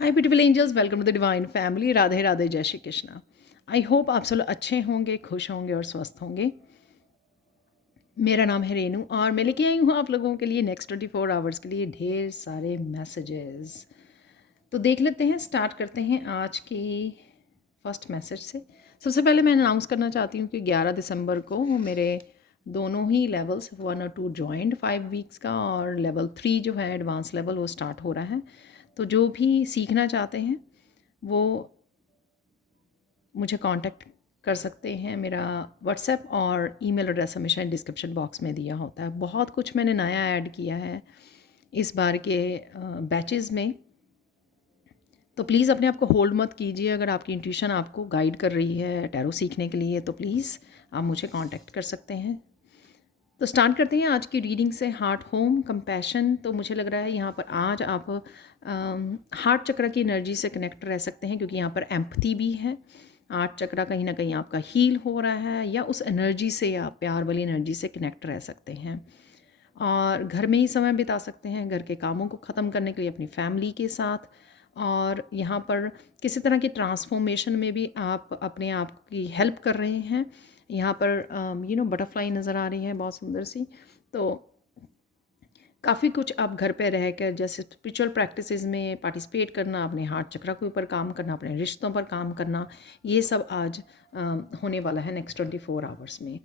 Hi beautiful angels, welcome to the divine family. Radhe Radhe, जय Shri Krishna. I hope आप सब लोग अच्छे होंगे, खुश होंगे और स्वस्थ होंगे। मेरा नाम है रेनू और मैं लेके आई हूँ आप लोगों के लिए नेक्स्ट 24 आवर्स के लिए ढेर सारे मैसेजेस। तो देख लेते हैं, स्टार्ट करते हैं आज की फर्स्ट मैसेज से। सबसे पहले मैं अनाउंस करना चाहती हूँ कि 11 दिसंबर को मेरे दोनों ही लेवल्स 1 और 2 जॉइंट 5 वीक्स का, और लेवल 3 जो है एडवांस लेवल वो स्टार्ट हो रहा है। तो जो भी सीखना चाहते हैं वो मुझे कांटेक्ट कर सकते हैं। मेरा व्हाट्सएप और ईमेल एड्रेस हमेशा डिस्क्रिप्शन बॉक्स में दिया होता है। बहुत कुछ मैंने नया ऐड किया है इस बार के बैचेस में, तो प्लीज़ अपने आप को होल्ड मत कीजिए। अगर आपकी इंट्यूशन आपको गाइड कर रही है टैरो सीखने के लिए तो प्लीज़ आप मुझे कांटेक्ट कर सकते हैं। तो स्टार्ट करते हैं आज की रीडिंग से। हार्ट होम कंपैशन, तो मुझे लग रहा है यहाँ पर आज आप हार्ट चक्र की एनर्जी से कनेक्ट रह सकते हैं, क्योंकि यहाँ पर एम्पथी भी है। हार्ट चक्र कहीं ना कहीं आपका हील हो रहा है, या उस एनर्जी से आप प्यार वाली एनर्जी से कनेक्ट रह सकते हैं। और घर में ही समय बिता सकते हैं, घर के कामों को ख़त्म करने के लिए अपनी फैमिली के साथ। और यहाँ पर किसी तरह की ट्रांसफॉर्मेशन में भी आप अपने आप की हेल्प कर रहे हैं। यहाँ पर बटरफ्लाई नज़र आ रही है बहुत सुंदर सी। तो काफ़ी कुछ आप घर पे रह कर, जैसे स्पिरिचुअल प्रैक्टिसेस में पार्टिसिपेट करना, अपने हार्ट चक्र के ऊपर काम करना, अपने रिश्तों पर काम करना, ये सब आज होने वाला है नेक्स्ट 24 आवर्स में।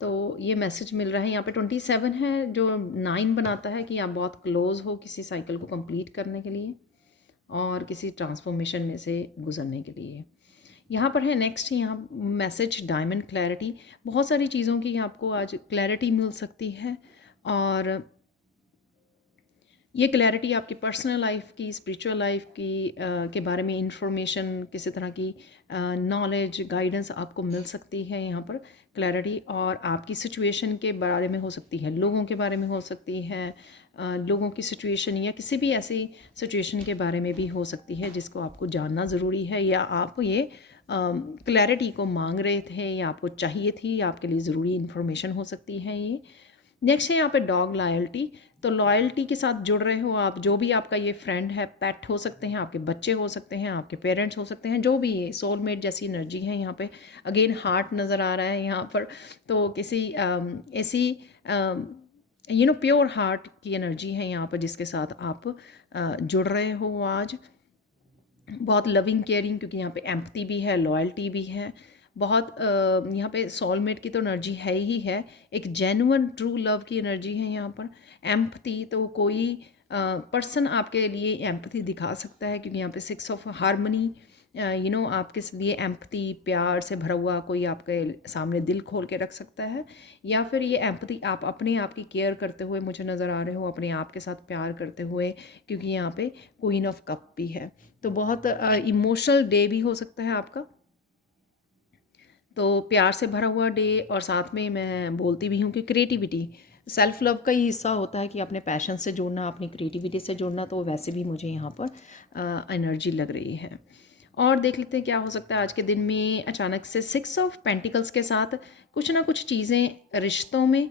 तो ये मैसेज मिल रहा है यहाँ पे 27 है, जो 9 बनाता है कि आप बहुत क्लोज हो किसी साइकिल को कंप्लीट करने के लिए और किसी ट्रांसफॉर्मेशन में से गुजरने के लिए। यहाँ पर है नेक्स्ट, यहाँ मैसेज डायमंड क्लैरिटी। बहुत सारी चीज़ों की आपको आज क्लैरिटी मिल सकती है, और ये क्लैरिटी आपकी पर्सनल लाइफ की, स्पिरिचुअल लाइफ की के बारे में इंफॉर्मेशन, किसी तरह की नॉलेज, गाइडेंस आपको मिल सकती है यहाँ पर क्लैरिटी। और आपकी सिचुएशन के बारे में हो सकती है, लोगों के बारे में हो सकती है, लोगों की सिचुएशन या किसी भी ऐसी सिचुएशन के बारे में भी हो सकती है जिसको आपको जानना ज़रूरी है, या आप ये क्लैरिटी को मांग रहे थे या आपको चाहिए थी, या आपके लिए ज़रूरी इन्फॉर्मेशन हो सकती है ये। नेक्स्ट है यहाँ पे डॉग लॉयल्टी। तो लॉयल्टी के साथ जुड़ रहे हो आप, जो भी आपका ये फ्रेंड है, पेट हो सकते हैं, आपके बच्चे हो सकते हैं, आपके पेरेंट्स हो सकते हैं, जो भी ये सोलमेट जैसी एनर्जी है यहाँ पे। अगेन हार्ट नज़र आ रहा है यहाँ पर, तो किसी ऐसी प्योर हार्ट की एनर्जी है यहाँ पर जिसके साथ आप जुड़ रहे हो आज। बहुत लविंग केयरिंग, क्योंकि यहाँ पे एम्पैथी भी है, लॉयल्टी भी है। बहुत यहाँ पे सोलमेट की तो एनर्जी है ही है, एक जेन्युइन ट्रू लव की एनर्जी है यहाँ पर। एम्पैथी, तो कोई पर्सन आपके लिए एम्पैथी दिखा सकता है, क्योंकि यहाँ पे 6 ऑफ हारमनी, आपके लिए एम्पैथी, प्यार से भरा हुआ कोई आपके सामने दिल खोल के रख सकता है। या फिर ये एम्पैथी आप अपने आप की केयर करते हुए मुझे नज़र आ रहे हो, अपने आप के साथ प्यार करते हुए, क्योंकि यहाँ पे क्वीन ऑफ कप भी है। तो बहुत इमोशनल डे भी हो सकता है आपका, तो प्यार से भरा हुआ डे। और साथ में मैं बोलती भी हूँ कि क्रिएटिविटी सेल्फ लव का ही हिस्सा होता है, कि अपने पैशन से जोड़ना, अपनी क्रिएटिविटी से जोड़ना। तो वैसे भी मुझे यहाँ पर एनर्जी लग रही है। और देख लेते हैं क्या हो सकता है आज के दिन में। अचानक से 6 ऑफ पेंटिकल्स के साथ कुछ ना कुछ चीज़ें रिश्तों में,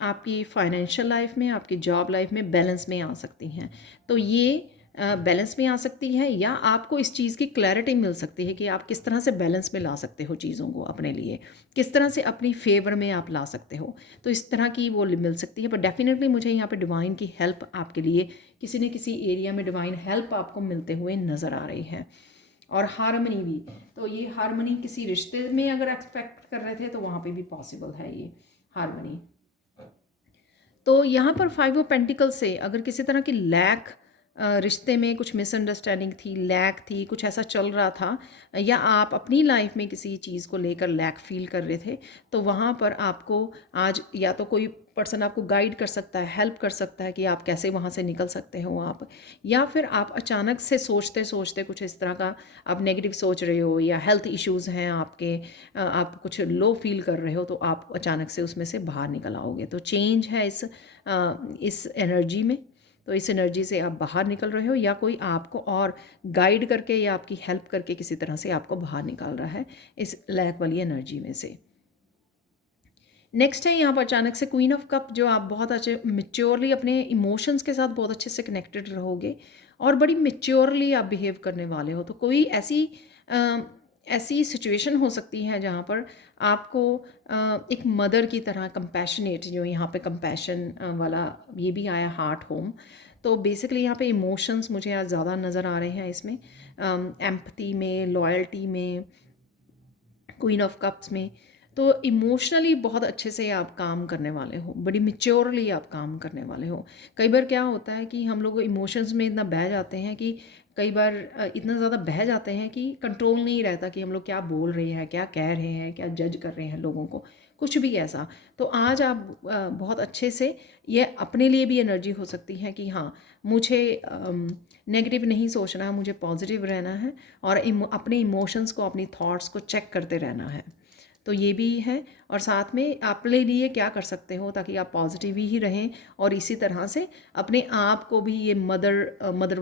आपकी फाइनेंशियल लाइफ में, आपकी जॉब लाइफ में बैलेंस में आ सकती हैं। तो ये बैलेंस में आ सकती है, या आपको इस चीज़ की क्लैरिटी मिल सकती है कि आप किस तरह से बैलेंस में ला सकते हो चीज़ों को अपने लिए, किस तरह से अपनी फेवर में आप ला सकते हो। तो इस तरह की वो मिल सकती है। पर डेफिनेटली मुझे यहाँ पे डिवाइन की हेल्प आपके लिए किसी न किसी एरिया में डिवाइन हेल्प आपको मिलते हुए नज़र आ रही है। और हारमनी भी, तो ये हारमनी किसी रिश्ते में अगर एक्सपेक्ट कर रहे थे तो वहाँ पे भी पॉसिबल है ये हारमनी। तो यहाँ पर 5 ऑफ पेंटिकल से अगर किसी तरह की लैक, रिश्ते में कुछ मिसअंडरस्टैंडिंग थी, लैक थी, कुछ ऐसा चल रहा था, या आप अपनी लाइफ में किसी चीज़ को लेकर लैक फील कर रहे थे, तो वहाँ पर आपको आज या तो कोई पर्सन आपको गाइड कर सकता है, हेल्प कर सकता है कि आप कैसे वहाँ से निकल सकते हो आप। या फिर आप अचानक से सोचते सोचते कुछ इस तरह का आप नेगेटिव सोच रहे हो, या हेल्थ इश्यूज़ हैं आपके, आप कुछ लो फील कर रहे हो, तो आप अचानक से उसमें से बाहर निकल आओगे। तो चेंज है इस एनर्जी में। तो इस एनर्जी से आप बाहर निकल रहे हो, या कोई आपको और गाइड करके या आपकी हेल्प करके किसी तरह से आपको बाहर निकाल रहा है इस लैक वाली एनर्जी में से। नेक्स्ट है यहाँ पर अचानक से क्वीन ऑफ कप, जो आप बहुत अच्छे मेच्योरली अपने इमोशंस के साथ बहुत अच्छे से कनेक्टेड रहोगे और बड़ी मेच्योरली आप बिहेव करने वाले हो। तो कोई अ, ऐसी सिचुएशन हो सकती है जहाँ पर आपको एक मदर की तरह कंपैशनेट, जो यहाँ पे कंपैशन वाला ये भी आया हार्ट होम, तो बेसिकली यहाँ पे इमोशंस मुझे आज ज़्यादा नज़र आ रहे हैं इसमें, एम्पथी में, लॉयल्टी में, क्वीन ऑफ कप्स में। तो इमोशनली बहुत अच्छे से आप काम करने वाले हो, बड़ी मेच्योरली आप काम करने वाले हो। कई बार क्या होता है कि हम लोग इमोशंस में इतना बह जाते हैं कि कई बार इतना ज़्यादा बह जाते हैं कि कंट्रोल नहीं रहता कि हम लोग क्या बोल रहे हैं, क्या कह रहे हैं, क्या जज कर रहे हैं लोगों को, कुछ भी ऐसा। तो आज आप बहुत अच्छे से, ये अपने लिए भी एनर्जी हो सकती है कि हाँ, मुझे नेगेटिव नहीं सोचना है, मुझे पॉजिटिव रहना है और अपने इमोशंस को, अपनी थॉट्स को चेक करते रहना है। तो ये भी है। और साथ में अपने लिए क्या कर सकते हो ताकि आप पॉजिटिव ही रहें और इसी तरह से अपने आप को भी ये मदर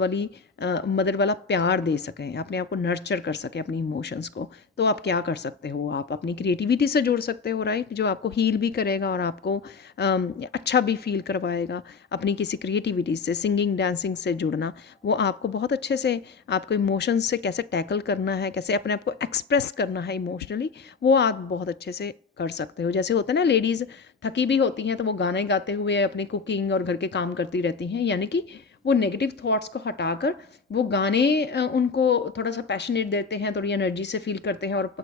वाला प्यार दे सकें, अपने आप को नर्चर कर सकें, अपनी इमोशंस को। तो आप क्या कर सकते हो, आप अपनी क्रिएटिविटी से जुड़ सकते हो, राइट, जो आपको हील भी करेगा और आपको अच्छा भी फील करवाएगा। अपनी किसी क्रिएटिविटी से, सिंगिंग डांसिंग से जुड़ना, वो आपको बहुत अच्छे से, आपको इमोशंस से कैसे टैकल करना है, कैसे अपने आप को एक्सप्रेस करना है इमोशनली, वो आप बहुत अच्छे से कर सकते हो। जैसे होता है ना, लेडीज़ थकी भी होती हैं तो वो गाने गाते हुए अपनी कुकिंग और घर के काम करती रहती हैं, यानी कि वो नेगेटिव थॉट्स को हटाकर वो गाने उनको थोड़ा सा पैशनेट देते हैं, थोड़ी एनर्जी से फील करते हैं और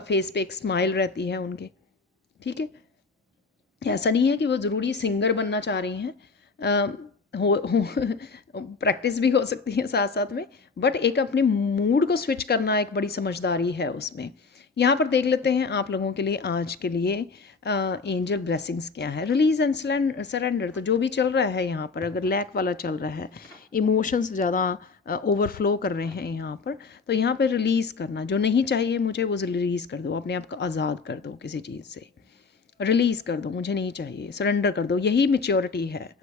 फेस पे एक स्माइल रहती है उनके। ठीक है, ऐसा नहीं है कि वो ज़रूरी सिंगर बनना चाह रही हैं, हो प्रैक्टिस भी हो सकती है साथ साथ में, बट एक अपने मूड को स्विच करना एक बड़ी समझदारी है उसमें। यहाँ पर देख लेते हैं आप लोगों के लिए आज के लिए एंजल ब्लेसिंग्स क्या है। रिलीज एंड सरेंडर, तो जो भी चल रहा है यहाँ पर, अगर लैक वाला चल रहा है, इमोशंस ज़्यादा ओवरफ्लो कर रहे हैं यहाँ पर, तो यहाँ पर रिलीज़ करना, जो नहीं चाहिए मुझे वो रिलीज़ कर दो, अपने आप को आज़ाद कर दो, किसी चीज़ से रिलीज़ कर दो, मुझे नहीं चाहिए, सरेंडर कर दो। यही मेच्योरिटी है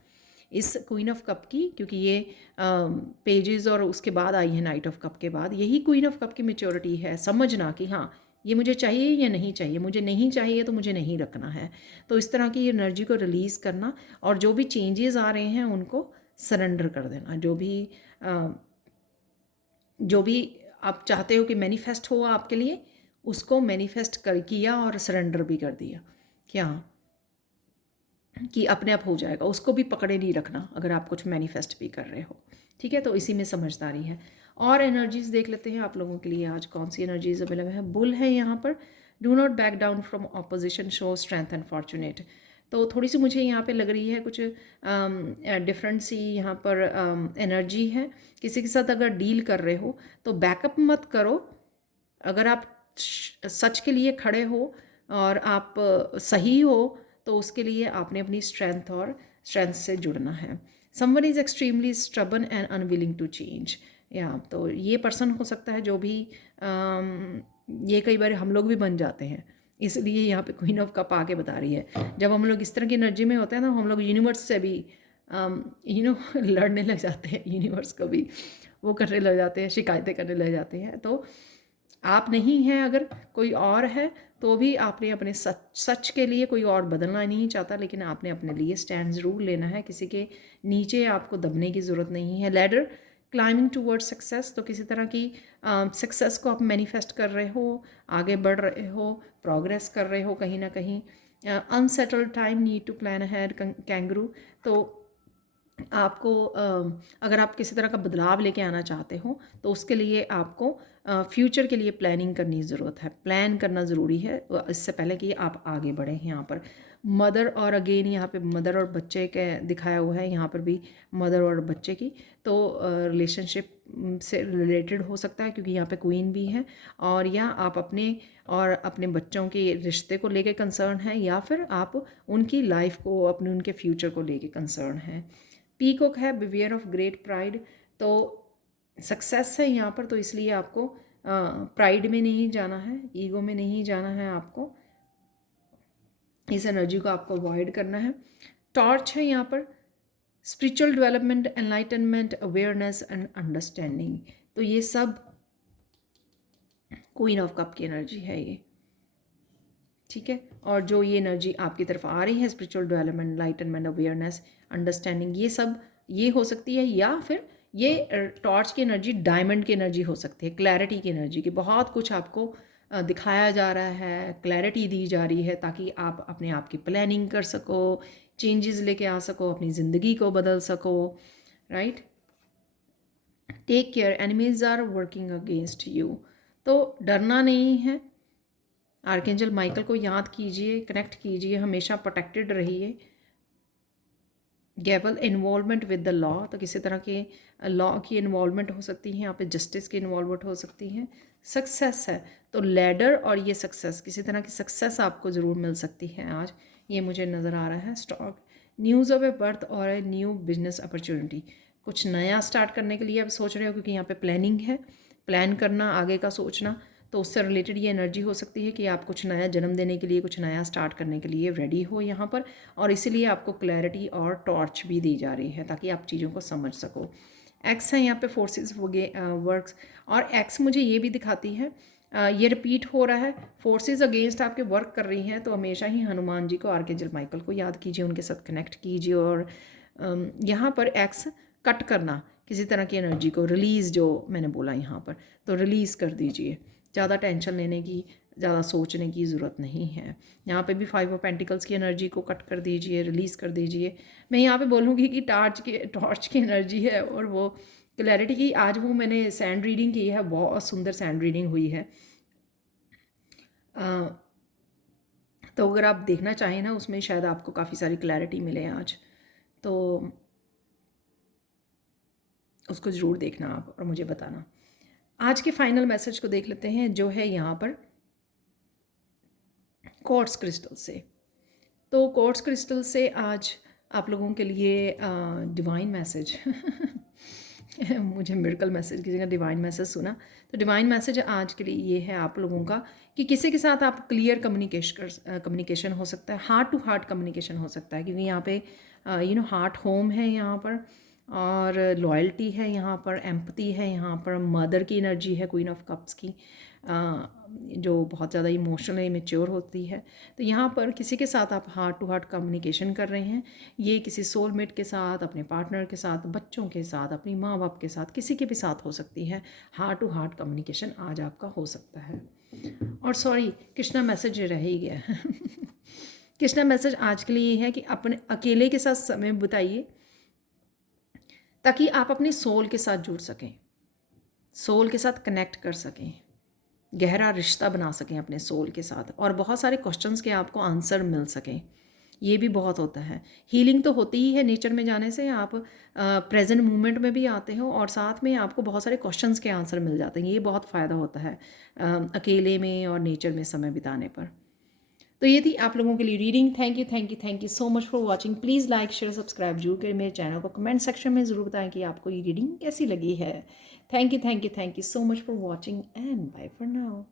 इस क्वीन ऑफ कप की, क्योंकि ये पेजेस और उसके बाद आई है नाइट ऑफ कप के बाद, यही क्वीन ऑफ कप की मेच्योरिटी है। समझना कि हाँ, ये मुझे चाहिए या नहीं चाहिए, मुझे नहीं चाहिए तो मुझे नहीं रखना है। तो इस तरह की एनर्जी को रिलीज़ करना और जो भी चेंजेस आ रहे हैं उनको सरेंडर कर देना। जो भी आप चाहते हो कि मैनिफेस्ट हो आपके लिए, उसको मैनिफेस्ट कर किया और सरेंडर भी कर दिया, क्या कि अपने आप हो जाएगा। उसको भी पकड़े नहीं रखना अगर आप कुछ मैनिफेस्ट भी कर रहे हो। ठीक है, तो इसी में समझदारी है। और एनर्जीज देख लेते हैं आप लोगों के लिए आज कौन सी एनर्जीज अवेलेबल है। बुल है यहाँ पर, do not back down from opposition, show strength and fortunate. तो थोड़ी सी मुझे यहाँ पे लग रही है कुछ डिफरेंट सी यहाँ पर एनर्जी है। किसी के साथ अगर डील कर रहे हो तो बैकअप मत करो। अगर आप सच के लिए खड़े हो और आप सही हो, तो उसके लिए आपने अपनी स्ट्रेंथ से जुड़ना है। Someone is extremely stubborn and unwilling to change, या तो ये पर्सन हो सकता है जो भी ये कई बार हम लोग भी बन जाते हैं, इसलिए यहाँ पे क्वीन ऑफ कप आके बता रही है। जब हम लोग इस तरह की एनर्जी में होते हैं ना, हम लोग यूनिवर्स से भी लड़ने लग जाते हैं, यूनिवर्स को भी वो करने लग जाते हैं, शिकायतें करने लग जाते हैं। तो आप नहीं हैं, अगर कोई और है तो भी आपने अपने सच के लिए, कोई और बदलना नहीं चाहता, लेकिन आपने अपने लिए स्टैंड ज़रूर लेना है। किसी के नीचे आपको दबने की ज़रूरत नहीं है। लैडर क्लाइंबिंग टूवर्ड सक्सेस, तो किसी तरह की सक्सेस को आप मैनिफेस्ट कर रहे हो, आगे बढ़ रहे हो, प्रोग्रेस कर रहे हो कहीं ना कहीं। Unsettled time, need to plan ahead, kangaroo, तो आपको अगर आप किसी तरह का बदलाव लेके आना चाहते हो तो उसके लिए आपको फ्यूचर के लिए प्लानिंग करनी ज़रूरत है। प्लान करना ज़रूरी है इससे पहले कि आप आगे बढ़ें। यहाँ पर मदर और अगेन यहाँ पे मदर और बच्चे के दिखाया हुआ है, यहाँ पर भी मदर और बच्चे की, तो रिलेशनशिप से रिलेटेड हो सकता है क्योंकि यहाँ पे क्वीन भी है। और या आप अपने और अपने बच्चों के रिश्ते को लेके कंसर्न है, या फिर आप उनकी लाइफ को, अपने उनके फ्यूचर को लेके कंसर्न है। पीकॉक है, बिवेयर ऑफ ग्रेट प्राइड, तो सक्सेस है यहाँ पर, तो इसलिए आपको प्राइड में नहीं जाना है, ईगो में नहीं जाना है, आपको इस एनर्जी को आपको अवॉइड करना है। टॉर्च है यहाँ पर, spiritual development, enlightenment, awareness and understanding, तो ये सब क्वीन ऑफ कप की एनर्जी है ये। ठीक है। और जो ये एनर्जी आपकी तरफ आ रही है, spiritual development, enlightenment, awareness, understanding, ये सब ये हो सकती है, या फिर ये टॉर्च की एनर्जी डायमंड की एनर्जी हो सकती है, क्लैरिटी की एनर्जी की। बहुत कुछ आपको दिखाया जा रहा है, क्लैरिटी दी जा रही है, ताकि आप अपने आप की प्लानिंग कर सको, चेंजेस लेके आ सको, अपनी ज़िंदगी को बदल सको, right. Take care, enemies are working against you. तो डरना नहीं है। आर्कएंजल माइकल को याद कीजिए, कनेक्ट कीजिए, हमेशा प्रोटेक्टेड रहिए। Gavel involvement with the law, तो किसी तरह के लॉ की इन्वॉल्वमेंट हो सकती है यहाँ पे, जस्टिस की इन्वॉल्वमेंट हो सकती है। सक्सेस है तो लैडर और ये सक्सेस, किसी तरह की सक्सेस आपको ज़रूर मिल सकती है आज, ये मुझे नज़र आ रहा है। Stock, news of A birth और ए न्यू बिजनेस अपॉर्चुनिटी, कुछ नया स्टार्ट करने के लिए आप सोच रहे हो, क्योंकि यहाँ पे प्लानिंग है, प्लान करना, आगे का सोचना, तो उससे रिलेटेड ये एनर्जी हो सकती है कि आप कुछ नया जन्म देने के लिए, कुछ नया स्टार्ट करने के लिए रेडी हो यहाँ पर, और इसीलिए आपको क्लैरिटी और टॉर्च भी दी जा रही है ताकि आप चीज़ों को समझ सको। एक्स है यहाँ पे फोर्सेस वर्क्स, और एक्स मुझे ये भी दिखाती है, ये रिपीट हो रहा है, फोर्सेस अगेंस्ट आपके वर्क कर रही हैं, तो हमेशा ही हनुमान जी को, आर्कएंजल माइकल को याद कीजिए, उनके साथ कनेक्ट कीजिए। और यहाँ पर एक्स कट करना, किसी तरह की एनर्जी को रिलीज़, जो मैंने बोला यहाँ पर, तो रिलीज़ कर दीजिए। ज़्यादा टेंशन लेने की, ज़्यादा सोचने की ज़रूरत नहीं है। यहाँ पे भी 5 ऑफ पेंटिकल्स की एनर्जी को कट कर दीजिए, रिलीज़ कर दीजिए। मैं यहाँ पे बोलूँगी कि टॉर्च की एनर्जी है, और वो क्लैरिटी की। आज वो मैंने सैंड रीडिंग की है, बहुत सुंदर सैंड रीडिंग हुई है। तो अगर आप देखना चाहें ना, उसमें शायद आपको काफ़ी सारी क्लैरिटी मिले आज, तो उसको ज़रूर देखना आप और मुझे बताना। आज के फाइनल मैसेज को देख लेते हैं, जो है यहाँ पर क्वार्ट्ज क्रिस्टल से। तो क्वार्ट्ज क्रिस्टल से आज आप लोगों के लिए डिवाइन मैसेज मुझे मिरेकल मैसेज की जगह डिवाइन मैसेज सुना, तो डिवाइन मैसेज आज के लिए ये है आप लोगों का कि किसी के साथ आप क्लियर कम्युनिकेशन हो सकता है, हार्ट टू हार्ट कम्युनिकेशन हो सकता है, क्योंकि यहाँ पे हार्ट होम है यहाँ पर, और लॉयल्टी है यहाँ पर, एम्पैथी है यहाँ पर, मदर की एनर्जी है, क्वीन ऑफ कप्स की, जो बहुत ज़्यादा इमोशनली मैच्योर होती है। तो यहाँ पर किसी के साथ आप हार्ट टू हार्ट कम्युनिकेशन कर रहे हैं, ये किसी सोलमेट के साथ, अपने पार्टनर के साथ, बच्चों के साथ, अपनी माँ बाप के साथ, किसी के भी साथ हो सकती है। हार्ट टू हार्ट कम्युनिकेशन आज आपका हो सकता है। और सॉरी, कृष्णा मैसेज रह ही गया कृष्णा मैसेज आज के लिए ये है कि अपने अकेले के साथ समय बिताइए, ताकि आप अपनी सोल के साथ जुड़ सकें, सोल के साथ कनेक्ट कर सकें, गहरा रिश्ता बना सकें अपने सोल के साथ, और बहुत सारे क्वेश्चंस के आपको आंसर मिल सकें। ये भी बहुत होता है। हीलिंग तो होती ही है नेचर में जाने से, आप प्रेजेंट मोमेंट में भी आते हो, और साथ में आपको बहुत सारे क्वेश्चंस के आंसर मिल जाते हैं। ये बहुत फ़ायदा होता है अकेले में और नेचर में समय बिताने पर। तो ये थी आप लोगों के लिए reading. Thank you so much for watching. Please like share subscribe जरूर करें मेरे चैनल को। कमेंट सेक्शन में ज़रूर बताएं कि आपको ये रीडिंग कैसी लगी है। Thank you so much for watching and bye for now.